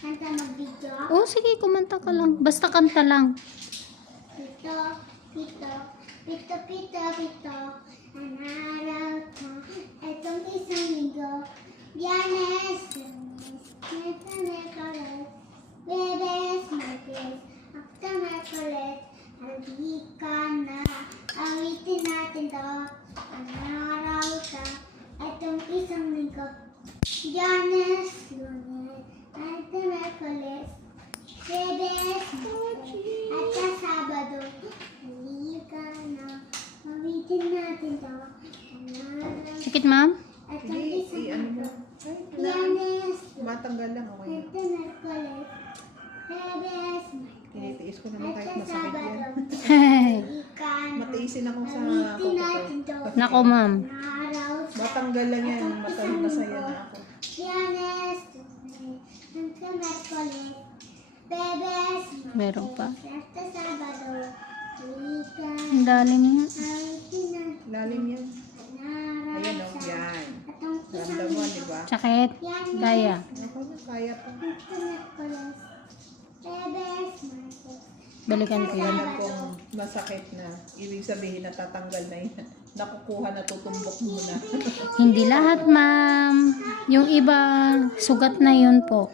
kanta mag-video. Oh, sige, kumanta ka lang. Basta kanta lang. Pito, pito, pito, pito, pito. Ang araw ko, itong isang linggo. Biyernes, lunes, Miyerkules, Miyerkules, Biyernes, Martes, Akta, Miyerkules. Halika na, awitin natin to. Ang araw ka, itong isang linggo. Biyernes, lunes, Miyerkules, Biyernes, Martes, at sa Sabado, halika na, awitin natin to. Sakit, ma'am? at. Ay, wala. Biyernes, Matanggal lang ako yun. ito Merkules, Biyernes, Tinitiis ko naman kahit sa masakit Sabado, yan. Matiisin ako sa kuko. Nako, ma'am. Sa Matanggal lang yan. Masaya na ako. Biyernes, Biyernes, Meron pa. Ang lalim niya. Lalim yan. Ayan o, sa yan. Ramdam mo, di ba? Sakit. Kaya. Ako na, kaya pa. Balikan ko yan. Yan kung masakit na. Ibig sabihin natatanggal na yan. Nakukuha na tutumbok mo na. Hindi lahat, ma'am. Yung iba, sugat na yun po.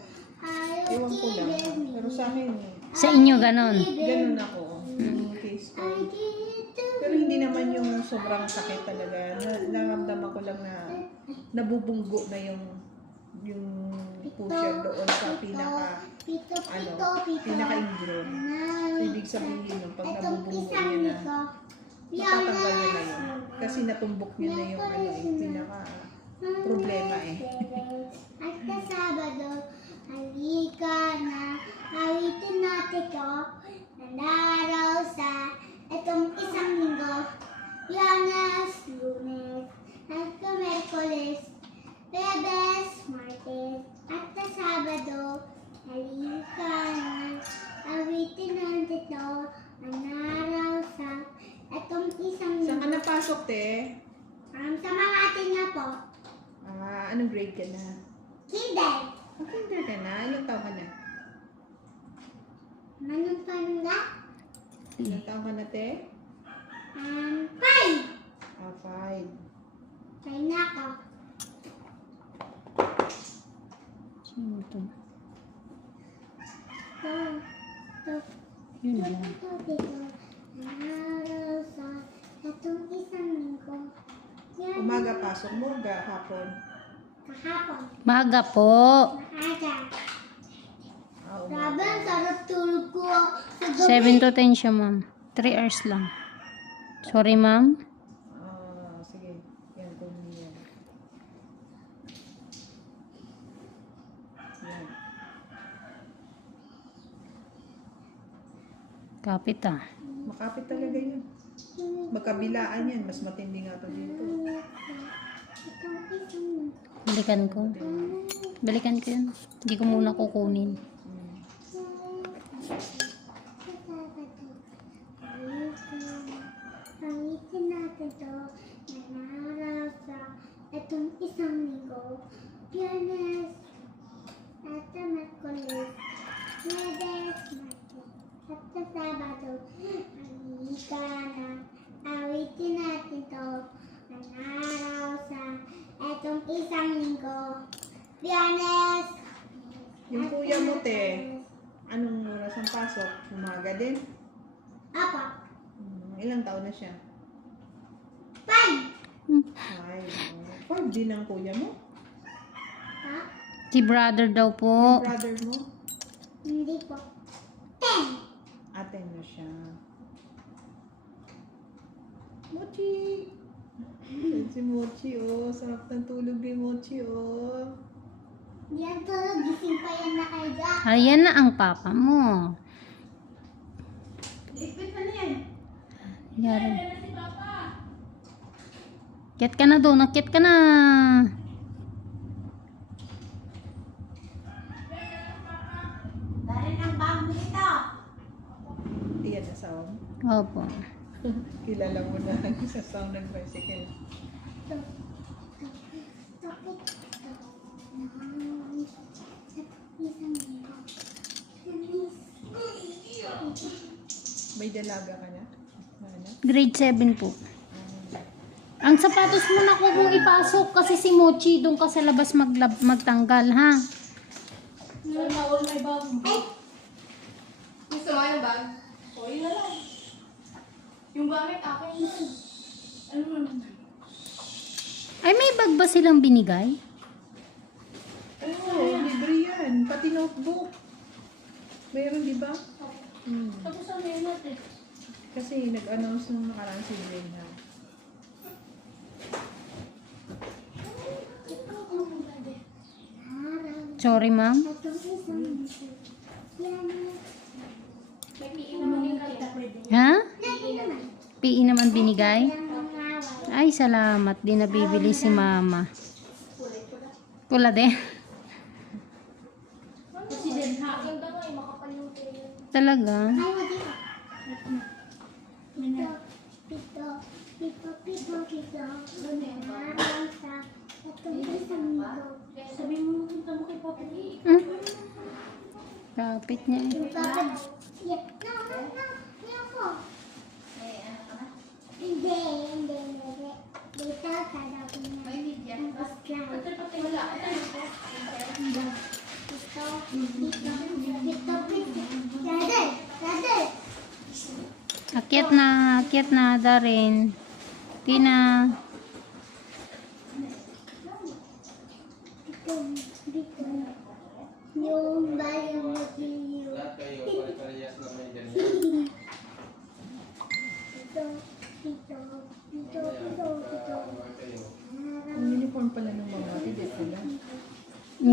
Iwan ko lang. Pero sa akin, Sa inyo, ganon. ganun ako. Yung case ko. Pero hindi naman yung sobrang sakit talaga. Na, naramdaman ko lang na nabubunggo na yung yung pusher doon sa pinaka Pito, ano, pito, pito. pinaka-ingrown. Nine, Ibig sabihin nun, pag nabubunggo niya na, matatanggal niya na yun. Kasi natumbok niya na yung ano, eh, pinaka problema eh. At sa Sabado, halika na, awitin natin to, nandaraw sa itong isang linggo, Biyernes, Lunes, at sa Merkules, Bebes, Martes, at sa Sabado, halika na, awitin natin to, nandaraw sa itong isang Saan ka linggo. napasok, te? Um, sa mga atin na po, Ah, anong grade ka na? Kinder, Kinder ka na? Ilang taon ka na? manong panungga, Ilang taon ka na, te? um, five. Ah, five. Five na ako. Sino to? To, to, Yun to, lang. to, dito. Araw sa itong isang linggo. Umaga pasok mo, hapon. Kahapon, Maga po. maaga. Grabe, ang sarap tulog ko sa gabi. 7 to 10 siya, ma'am. 3 hours lang. Sorry, ma'am. Ah, sige. Yan, kung yan. Yan. Kapit ah. Makapit talaga yun. Magkabilaan yan. Mas matindi nga to dito. Isang linggo. Balikan ko. Balikan ko yun. Hindi ko muna kukunin. Pangitin natin to na naraw sa itong isang linggo. Biyernes at Merkulis, Lunes, Martes, at sa Sabado. Halika na, awitin natin to na naraw itong isang linggo. Biyernes, Yung kuya mo, te, anong oras ang pasok? Umaga din? Apa, Hmm, ilang taon na siya? five. Five. Oh, Five din ang kuya mo? Ha? Si brother daw po. Brother mo? Hindi po. Ten. Aten na siya. Mochi! Si Mochi, oh. Sarap ng tulog ni Mochi, oh. Yan tulog, gising pa yan na kayo dyan. Ayan na ang papa mo. Ipit na yan. Yari. Kit ka na doon. Nakit ka na. Dari ng bago nito. Iyan na sound. Opo. Kilala mo na sa sound ng bicycle. May dalaga ka na? Grade 7 po. Ang sapatos mo na kung ipasok kasi si Mochi doon ka sa labas maglab magtanggal ha. Wala, wala may bago. Silang binigay? Oo, libre yan. Pati notebook. Meron, di ba? Hmm. Tapos ano yun natin? Kasi nag-announce nung nakaraan si Brenda. Sorry ma'am. Kaya. Ha? PE naman binigay? Ay salamat. Di nabibili si mama. Pula din. Talaga? Hmm? Kapit niya eh. Hindi. Hindi. Dito, kada ko na. Ang slide. Pati pati wala. Pito, pito, pito, pito. Daddy, daddy. Akyat na, akyat na, Darin. Tina. Pito, pito. Yung bayang mag-iyo. Lahat kayo, pare-parehas na may ganyan. Pito, pito, pito, pito, pito. Mga kayo. Ang uniform pala ng mga hindi sila.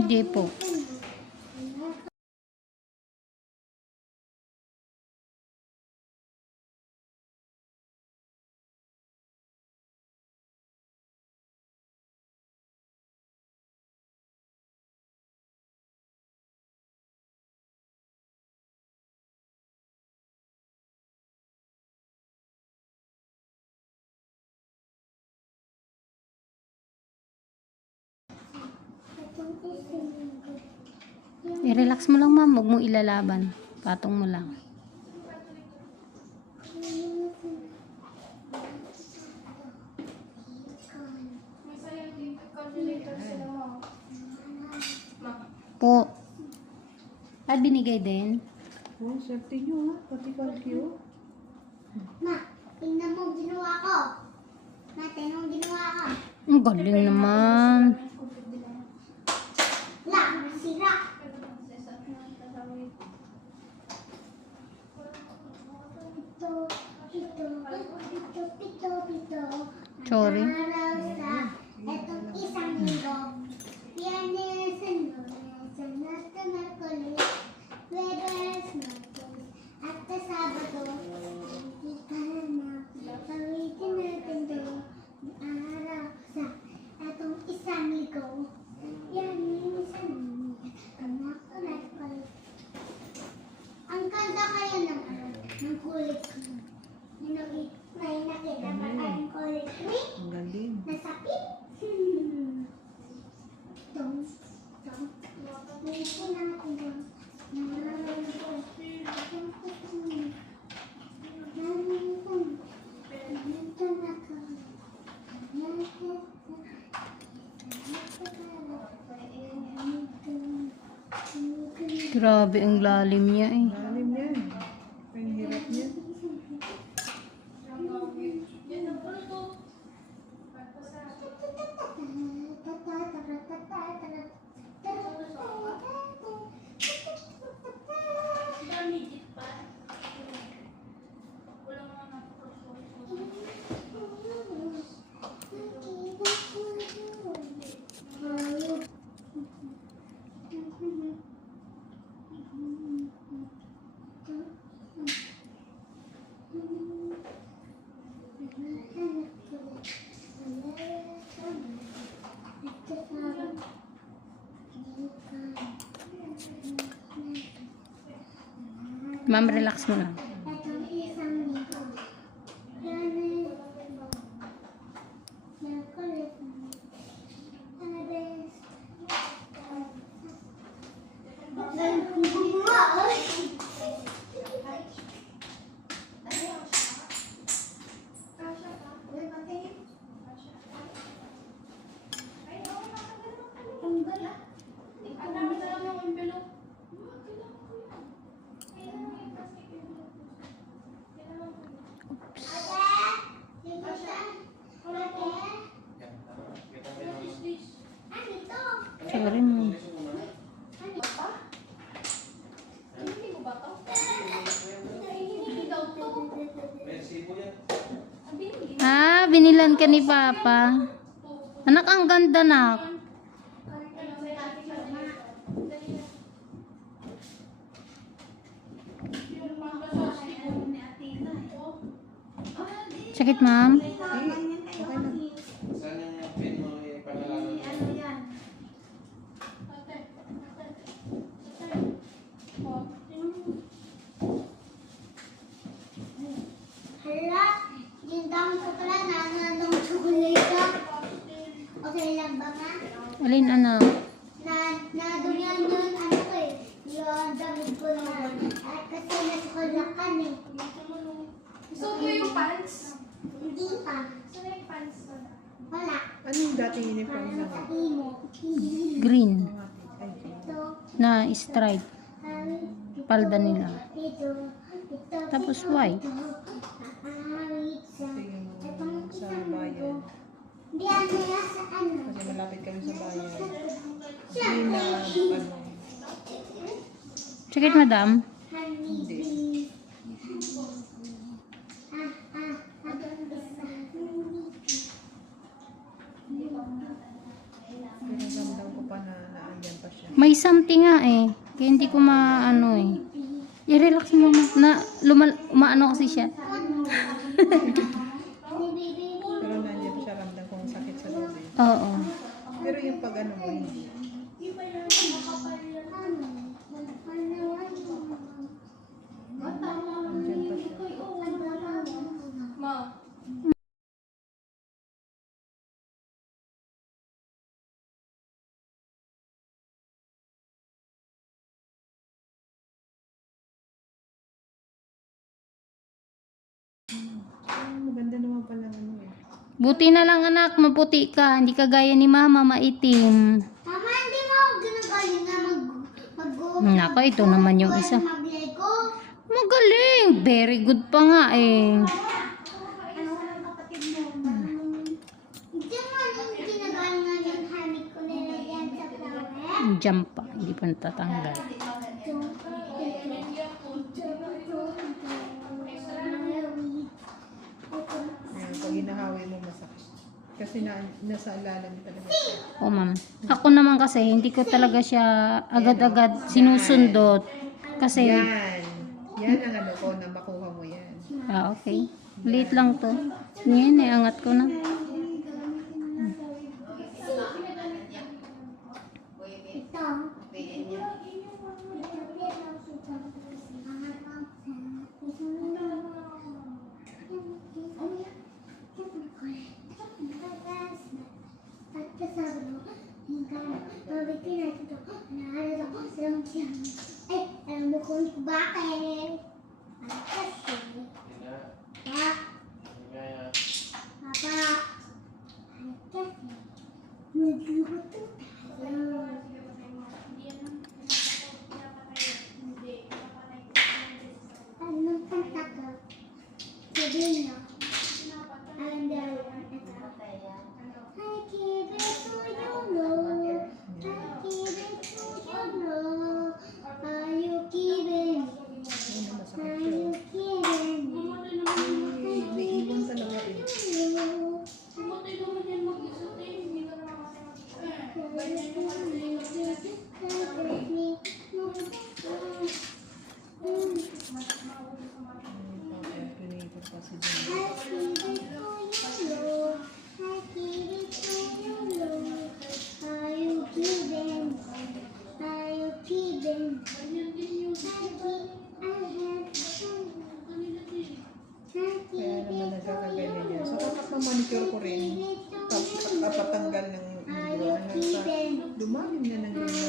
Hindi po. I-relax mo lang ma'am. Huwag mo ilalaban. Patong mo lang. Po. At binigay din? Oh, swerte nyo ha. Pati kalkyo. Ma, tingnan mo ginawa ko. Ma, tingnan mo ginawa ko. Ang galing naman. La, sira. Pito, pito, pito, pito, pito. Sorry. Araw sa etong isang linggo. Yan is a noise, nasa Merkulis, Webes, Martes, at sa Sabado. Kita na, pawitin natin doon. Araw sa etong isang linggo. Yan is a noise, nasa Merkulis. Ang ganda kaya ng ano, ng kulit ko. Yung naki- may nakita ba tayong kulit green? Ang galing. Nasakit? Hmm. Tong, tong. Dito natin doon. Nararamdaman ko. Tong, tong, tong. Nararamdaman. Nandito na ako. Nandito. Grabe ang lalim niya eh. Ma'am, relax mo lang. Itong isang linggo. Yan eh. Yan kulit. Ano bes? Ang gumawa, oy. Ka ni Papa. Anak, ang ganda nak. Sakit, ma'am? Hala, ko pala na ng chocolate. Okay lang ba nga? Alin, anak? Na, na dumihan yun, ano ko eh, yung damit ko naman. At kasi nasukulakan eh. Gusto mo yung pants? Hindi pa. Gusto mo yung pants? Wala. Ano yung dating uniform imo. Green na stripe. Palda nila. Ito. Tapos. Ahawit sa. bayan. Kasi malapit kami sa bayan. Hindi Siyempre, na, ano, madam? naandyan pa siya. May something nga eh. Kaya hindi ko maano eh. I-relax mo na. na lumal, umaano kasi siya. Pero nandiyan siya ramdam kong sakit sa loob. Oo. Pero yung pag ano mo, hindi. Nandiyan Ah, maganda naman pala ano eh. Buti na lang anak, maputi ka. Hindi ka gaya ni mama, maitim. Mama, hindi mo ako ginagaling na mag... mag Nako, ito naman yung isa. Magaling! Very good pa nga eh. Ano flower. Diyan pa, hindi pa natatanggal. Kasi na, nasa ilalim talaga siya. Ma'am. Ako naman kasi, hindi ko talaga siya agad-agad sinusundot. Kasi, Yan. Yan ang ano ko na makuha mo yan. ah okay. Late lang to. Ngayon eh, angat ko na. Ito. Ay, alam mo kung bakit? Ay, kasi. Hindi na. Pa, Kaya, papa. Ay, kasi. Nagluto tayo. Anong kanta ko? Sabihin niyo. Alam daw, ito. I give it to you, Lord. I give it to you, Lord. Are you giving? Ano, masakit Are siya. you giving? Eh, Naiiwan talaga eh. Ay, pinipot pa si Jen. Are you giving? Are you giving? Kaya naman nagkakaganyan yan. So, kapag manicure ko rin, tapos kapatanggal ng inyo, na nasa, lumalim na ng ganyan, lumalim.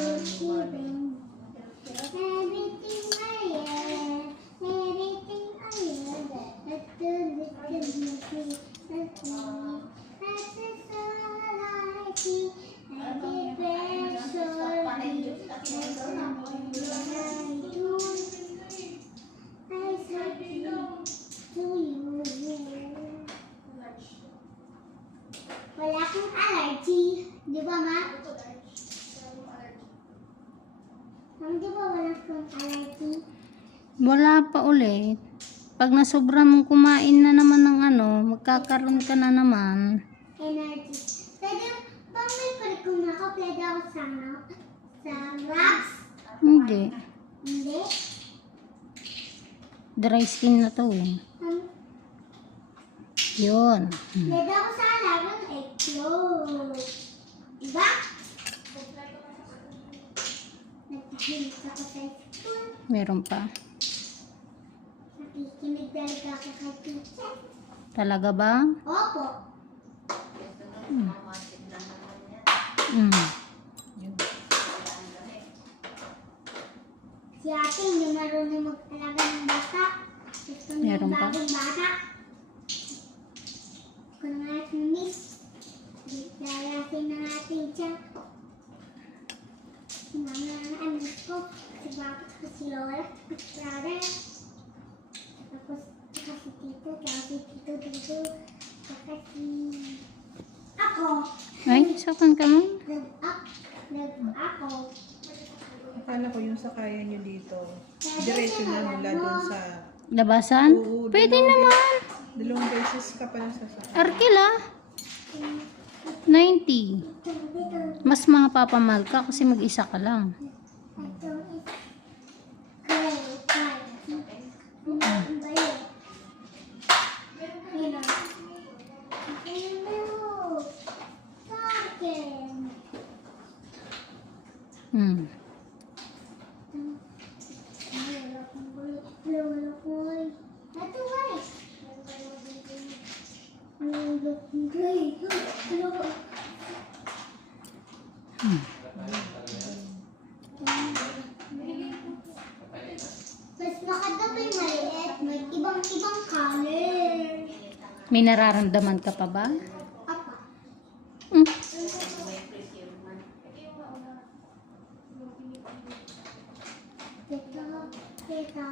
Akong allergy. Di ba, ma? Ma'am, di ba wala akong allergy? Wala pa ulit. Pag nasobra mong kumain na naman ng ano, magkakaroon ka na naman. Energy. Pwede, pag may parikong ako, pwede ako sa, sa rocks. Hindi. Hindi. Dry skin na to eh. Um, Yun. Hmm. pwede ako sa alagang eggplant. Diba? Nagtahilig ako sa school. Meron pa. Nakikinig talaga ako kay teacher. Talaga ba? Opo. Mm. Yun. Si ate hindi marunong mag-alaga ng bata. Gusto niya Meron pa? bagong bata. Kung nga si miss, lalasin na natin siya. Mga anak ko, si ko si Lola, si brother. Tapos, saka si Tito, saka si Tito Dudu, saka si... Ako! Ay, sakan ka mo? Nag-up, nag-ako. Akala ko yung sakayan nyo dito. Diretso na mula dun sa... Labasan? Oo, Pwede naman. Dalawang beses ka pala sa sakay. Arkila. 90. Mas mga papamahal ka kasi mag-isa ka lang. Ito is gray card. Ano ba yun? Yun o. Hello. Sa akin. Hmm. Wala kong gray. Wala kong gray. Ito gray. Wala kong gray. Wala kong Mas maganda pa yung maliit. May ibang-ibang color. May nararamdaman ka pa ba? Apa. Hmm. Tita.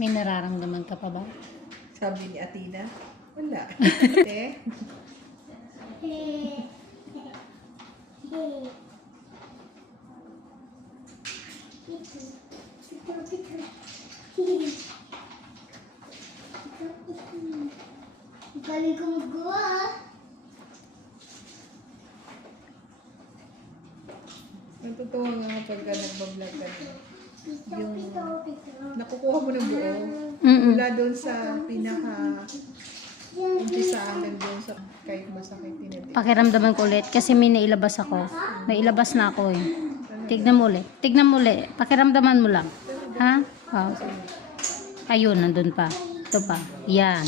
May nararamdaman ka pa ba? Sabi ni Atina, wala. eh, Hey. Hey. Ito. Ito, ito. Hey. Ito, ito. Ang Galing ko magawa. ah. natutuwa nga pagka nagbablog ka na. Ito, Yung- ito, ito. Nakukuha mo ng buo. Mm-mm. Mula doon sa pinaka umpisa hanggang doon sa kahit masakit tinatid. Pakiramdaman ko ulit kasi may nailabas ako. May ilabas na ako eh. Tignan mo ulit. Tignan mo ulit. Pakiramdaman mo lang. Ha? Oh. Ayun, nandun pa. Ito pa. Yan.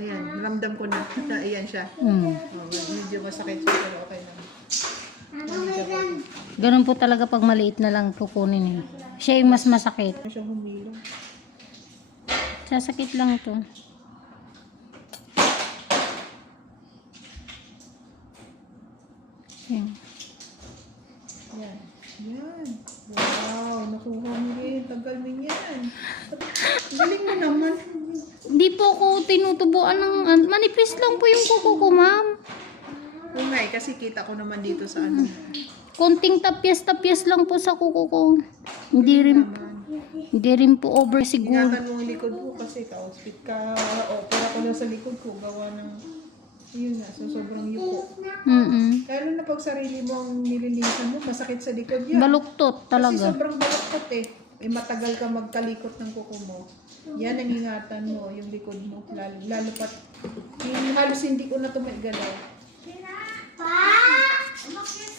Ayan, ramdam ko na. na ayan siya. Mm. Oh, medyo masakit siya pero okay lang. Ganun po talaga pag maliit na lang kukunin eh. Siya yung mas masakit. Ano siyang humilo? Sasakit lang to. Yan. Yan. Yan. Wow, nakuha mo. Tagal mo yan. Galing mo naman. Hindi po ako tinutubuan ng... an- Manipis lang po yung kuko ko, ma'am. Nga eh, kasi kita ko naman dito sa ano. Konting tapyas-tapyas lang po sa kuko ko. Hindi rin, hindi rin po over siguro. Ingatan mo ang likod mo kasi ka-outfit ka. Opera ko lang sa likod ko. Gawa ng, yun nga, so sobrang yuko. Mm Lalo na pag sarili mo ang nililisan mo, masakit sa likod yan. Baluktot Kasi talaga. sobrang balaktot eh. Eh, matagal ka magkalikot ng kuko mo. Yan ang ingatan mo, yung likod mo. Lalo, lalo pat, yung halos hindi ko na ito maigalaw. Pa!